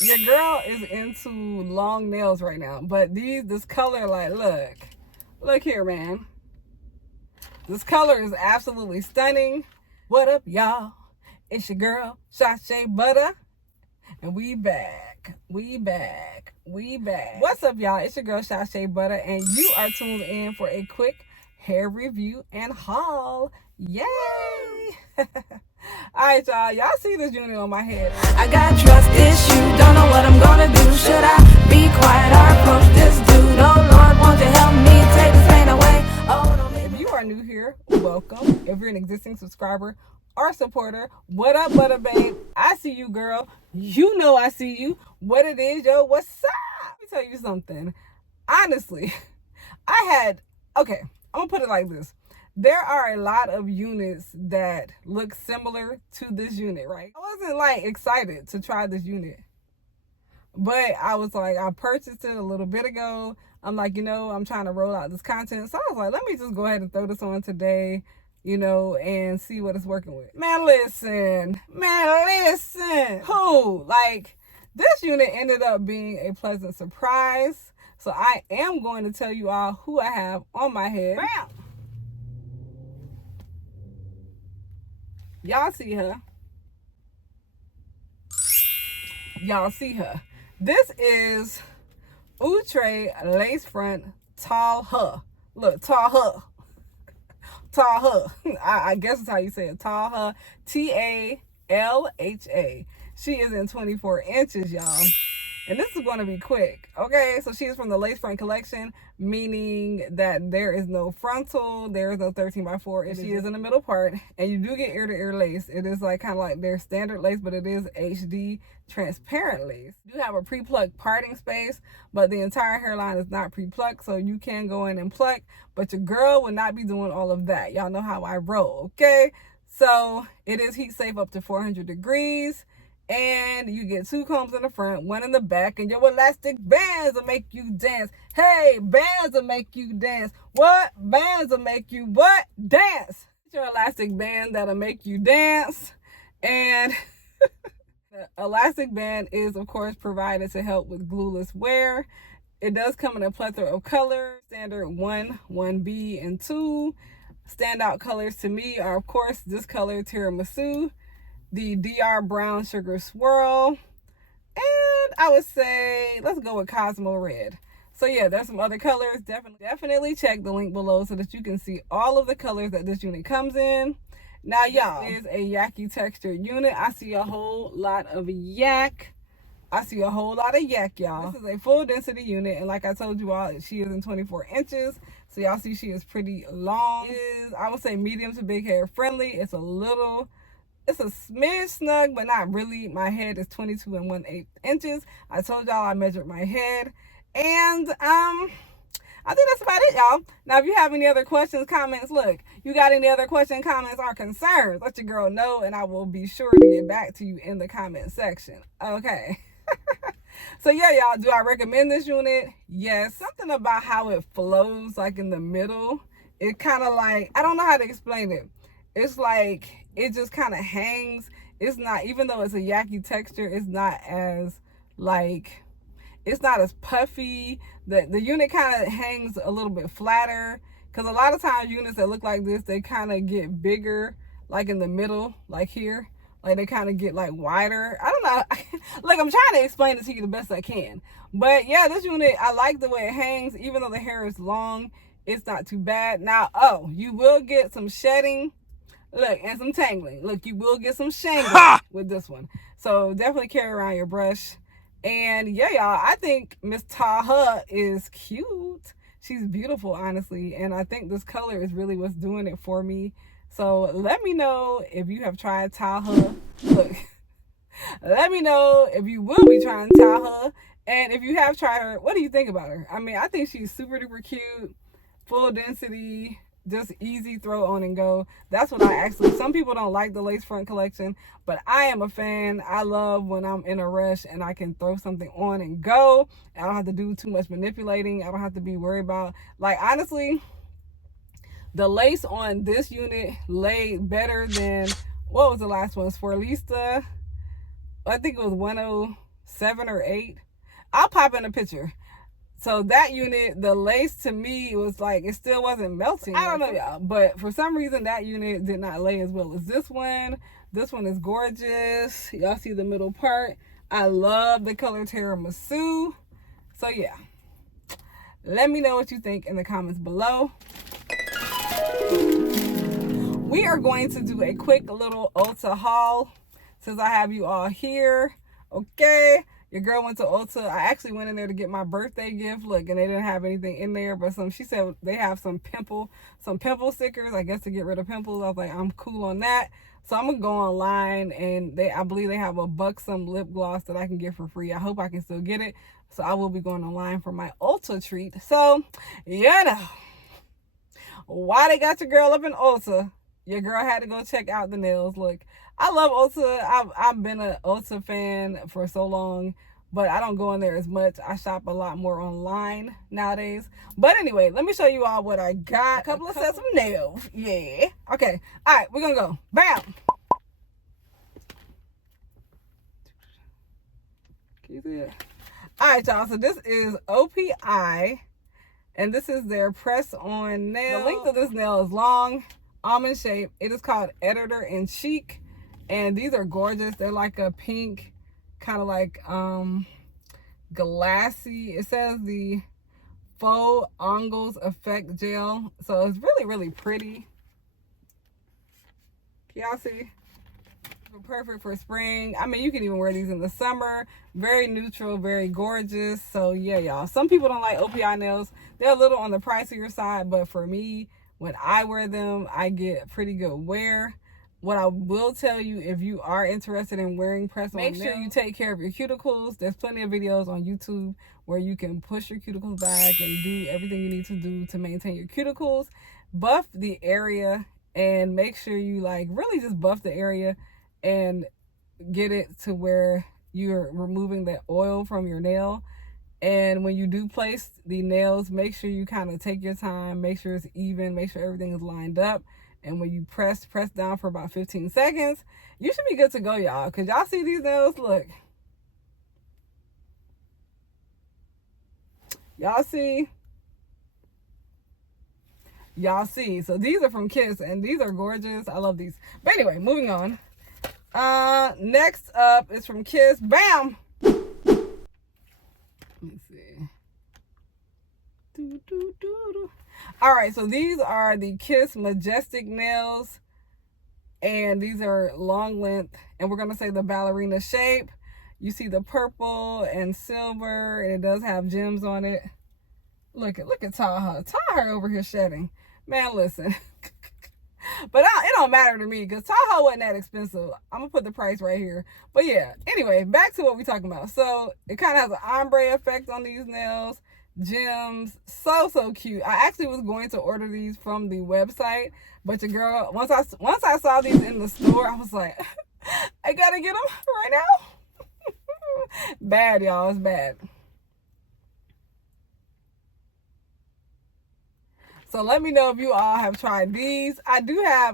Your girl is into long nails right now, but this color, like, look here, man. This color is absolutely stunning. What up, y'all? It's your girl, Chashebutta, and we back. What's up, y'all? It's your girl, Chashebutta, and you are tuned in for a quick hair review and haul. Yay! Alright, y'all see this unit on my head. I got trust issues, don't know what I'm gonna do. Should I be quiet or approach this dude? Oh Lord, won't you help me take this pain away? If you are new here, welcome. If you're an existing subscriber or supporter, what up, Butta babe? I see you, girl. You know I see you. What it is, yo, what's up? Let me tell you something. Honestly, okay, I'm gonna put it like this. There are a lot of units that look similar to this unit, right? I wasn't like excited to try this unit, but I was like, I purchased it a little bit ago. I'm like, I'm trying to roll out this content. So I was like, let me just go ahead and throw this on today, and see what it's working with. Man, listen. Like, this unit ended up being a pleasant surprise. So I am going to tell you all who I have on my head. Bam! Y'all see her. This is Outre lace front TALHA. Look, TALHA. I guess that's how you say it. TALHA. TALHA. She is in 24 inches, y'all. And this is going to be quick. Okay, so she is from the lace front collection, meaning that there is no frontal, there is no 13x4. She is in the middle part, and you do get ear-to-ear lace. It is like kind of like their standard lace, but it is HD transparent lace. You do have a pre-plucked parting space, but the entire hairline is not pre-plucked, so you can go in and pluck, but your girl will not be doing all of that. Y'all know how I roll, okay? So it is heat safe up to 400 degrees. And you get 2 combs in the front, 1 in the back, and your elastic bands will make you dance. Hey, bands will make you dance. What? Bands will make you what? Dance. Your elastic band that'll make you dance. And the elastic band is, of course, provided to help with glueless wear. It does come in a plethora of colors. Standard 1, 1B, and 2. Standout colors to me are, of course, this color, tiramisu, the DR brown sugar swirl, and I would say let's go with Cosmo red. So yeah, there's some other colors. Definitely check the link below so that you can see all of the colors that this unit comes in. Now, y'all, this is a yaki textured unit. I see a whole lot of yak. Y'all. This is a full density unit, and like I told you all, she is in 24 inches. So y'all see she is pretty long. I would say medium to big hair friendly. It's a smidge snug, but not really. My head is 22 1/8 inches. I told y'all I measured my head. And I think that's about it, y'all. Now, if you have any other questions, comments, you got any other questions, comments, or concerns, let your girl know, and I will be sure to get back to you in the comment section. Okay. So yeah, y'all, do I recommend this unit? Yes. Something about how it flows, like in the middle. It kind of like, I don't know how to explain it. It's like, it just kind of hangs. It's not, even though it's a yaki texture, it's not as like, it's not as puffy. The unit kind of hangs a little bit flatter, because a lot of times units that look like this, they kind of get bigger, like in the middle, like here. Like they kind of get like wider. I don't know. Like, I'm trying to explain it to you the best I can. But yeah, this unit, I like the way it hangs. Even though the hair is long, it's not too bad. Now, you will get some shedding. Look, and some tangling. Look, you will get some shangling with this one. So definitely carry around your brush. And yeah, y'all, I think Miss TALHA is cute. She's beautiful, honestly. And I think this color is really what's doing it for me. So let me know if you have tried TALHA. Look, let me know if you will be trying TALHA. And if you have tried her, what do you think about her? I mean, I think she's super duper cute, full density, just easy throw on and go. That's what I actually, some people don't like the lace front collection, but I am a fan. I love when I'm in a rush and I can throw something on and go. I don't have to do too much manipulating. I don't have to be worried about, like, honestly, the lace on this unit laid better than, what was the last one? Sforlista. I think it was 7 or 8. I'll pop in a picture. So that unit, the lace to me was like, it still wasn't melting. I don't know, y'all, but for some reason that unit did not lay as well as this one. This one is gorgeous. Y'all see the middle part. I love the color tiramisu. So yeah, let me know what you think in the comments below. We are going to do a quick little Ulta haul since I have you all here. Okay, your girl went to Ulta. I actually went in there to get my birthday gift. Look, and they didn't have anything in there, but she said they have some pimple stickers, I guess, to get rid of pimples. I was like, I'm cool on that. So I'm gonna go online, and I believe they have a buxom lip gloss that I can get for free. I hope I can still get it. So I will be going online for my Ulta treat. So, you know, why they got your girl up in Ulta? Your girl had to go check out the nails. Look, I love Ulta. I've been an Ulta fan for so long, but I don't go in there as much. I shop a lot more online nowadays. But anyway, let me show you all what I got. A couple of sets of nails. Yeah. Okay. All right, we're going to go. Bam. Can you see it? All right, y'all. So this is OPI, and this is their press-on nail. The length of this nail is long, almond shape. It is called Editor and Chic, and these are gorgeous. They're like a pink, kind of like glassy. It says the Faux Angles Effect Gel, so it's really, really pretty. Can y'all see? Perfect for spring. I mean, you can even wear these in the summer. Very neutral, very gorgeous. So yeah, y'all, some people don't like OPI nails. They're a little on the pricier side, but for me, when I wear them, I get pretty good wear. What I will tell you, if you are interested in wearing press-on nails, make sure you take care of your cuticles. There's plenty of videos on YouTube where you can push your cuticles back and do everything you need to do to maintain your cuticles. Buff the area, and make sure you like really just buff the area and get it to where you're removing the oil from your nail. And when you do place the nails, make sure you kind of take your time, make sure it's even, make sure everything is lined up. And when you press down for about 15 seconds, you should be good to go, y'all. Because y'all see these nails? Look. Y'all see? Y'all see? So these are from Kiss, and these are gorgeous. I love these. But anyway, moving on. Next up is from Kiss. Bam! Let me see. All right, so these are the Kiss Majestic nails, and these are long length, and we're gonna say the ballerina shape. You see the purple and silver, and it does have gems on it. Look at Taha over here shedding. Man, listen. But it don't matter to me because Tahoe wasn't that expensive. I'm gonna put the price right here. But yeah, anyway, back to what we're talking about. So it kind of has an ombre effect on these nails. Gems, so cute. I actually was going to order these from the website, but your girl, once I saw these in the store, I was like, I gotta get them right now. Bad, y'all. It's bad. So let me know if you all have tried these. I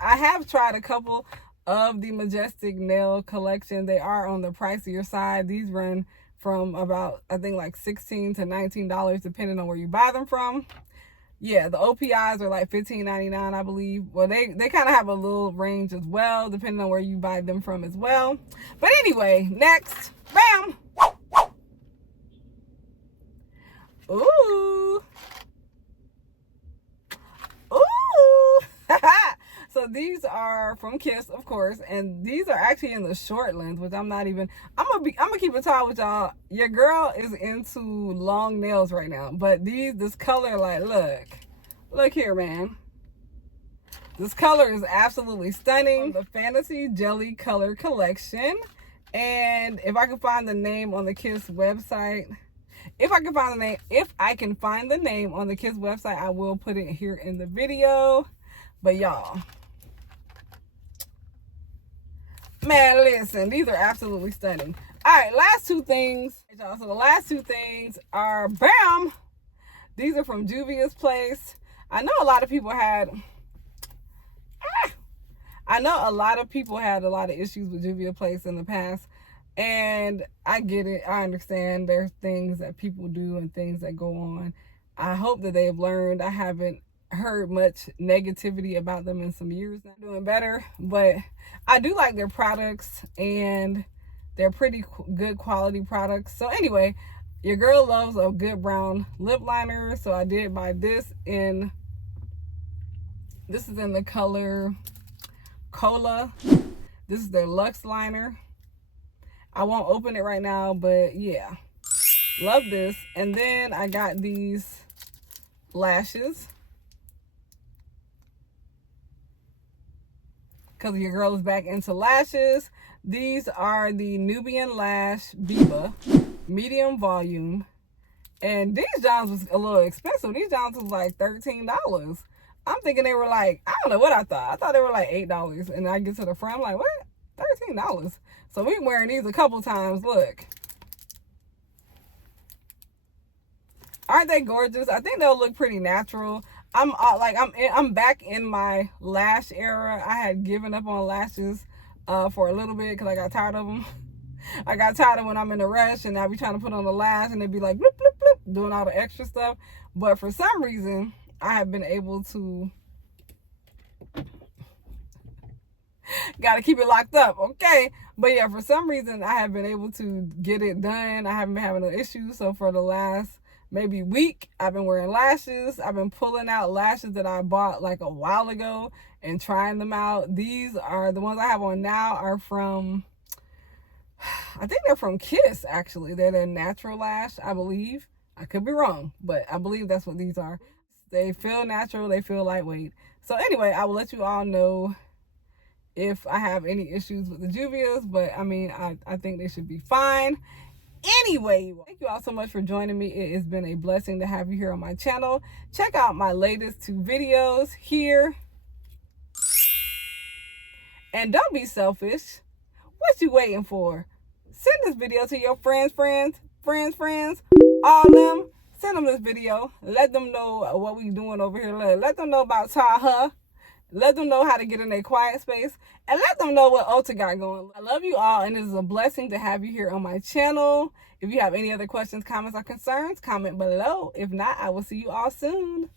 have tried a couple of the Majestic nail collection. They are on the pricier side. These run from about, I think, like $16 to $19 depending on where you buy them from. Yeah, the OPIs are like $15.99, I believe. Well, they kind of have a little range as well, depending on where you buy them from as well. But anyway, next, bam! Ooh! Ooh! So these are from Kiss, of course, and these are actually in the short length, which I'm gonna keep it tall with y'all. Your girl is into long nails right now, but this color, like, look here, man. This color is absolutely stunning. The Fantasy Jelly Color Collection, and if I can find the name on the Kiss website, if I can find the name on the Kiss website, I will put it here in the video. But y'all, man, listen, these are absolutely stunning. All right, last two things, y'all. So the last two things are, bam, these are from Juvia's Place. I know a lot of people had a lot of issues with Juvia's Place in the past, And I get it. I understand there's things that people do and things that go on. I hope that they've learned. I haven't heard much negativity about them in some years now. Doing better, but I do like their products, and they're pretty good quality products. So anyway, your girl loves a good brown lip liner, so I did buy this in, this is in the color Cola. This is their Luxe liner. I won't open it right now, but yeah, love this. And then I got these lashes, because your girl is back into lashes. These are the Nubian Lash Biba medium volume, and these Johns was a little expensive. These Johns was like $13. I'm thinking they were like, I don't know what I thought they were like $8. And I get to the front, I'm like, what, $13? So we wearing these a couple times. Look, aren't they gorgeous? I think they'll look pretty natural. I'm back in my lash era. I had given up on lashes for a little bit because I got tired of them. I got tired of when I'm in a rush and I be trying to put on the lash and they be like bloop, bloop, bloop, doing all the extra stuff. But for some reason, I have been able to, gotta keep it locked up, okay? But yeah, for some reason, I have been able to get it done. I haven't been having no issues. So for the last maybe week, I've been wearing lashes. I've been pulling out lashes that I bought like a while ago and trying them out. These are the ones I have on now are from, I think they're from Kiss, actually. They're their natural lash, I believe. I could be wrong, but I believe that's what these are. They feel natural. They feel lightweight. So anyway, I will let you all know if I have any issues with the Juvias, but I mean, I think they should be fine. Anyway, thank you all so much for joining me. It has been a blessing to have you here on my channel. Check out my latest 2 videos here. And don't be selfish. What you waiting for? Send this video to your friends, all them. Send them this video. Let them know what we doing over here. Let them know about TALHA. Let them know how to get in a quiet space. And let them know what Ulta got going. I love you all, and it is a blessing to have you here on my channel. If you have any other questions, comments, or concerns, comment below. If not, I will see you all soon.